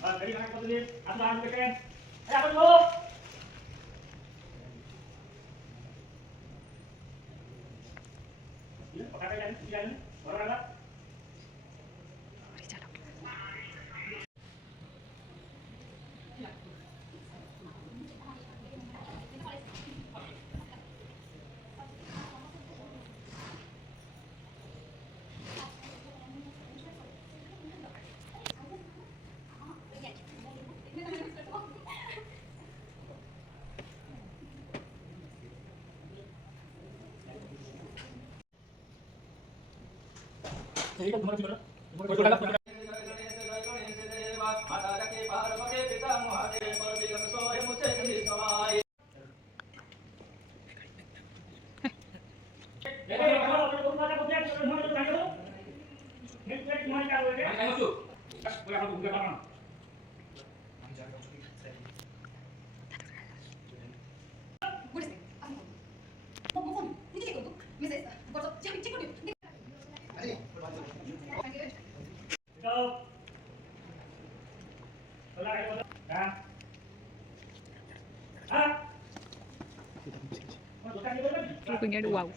Dari kaki positif, aturan weekend. Apa dulu? Ya, pakai jalan, orang ada. Jadi kan kemarin sudah. Punya dua.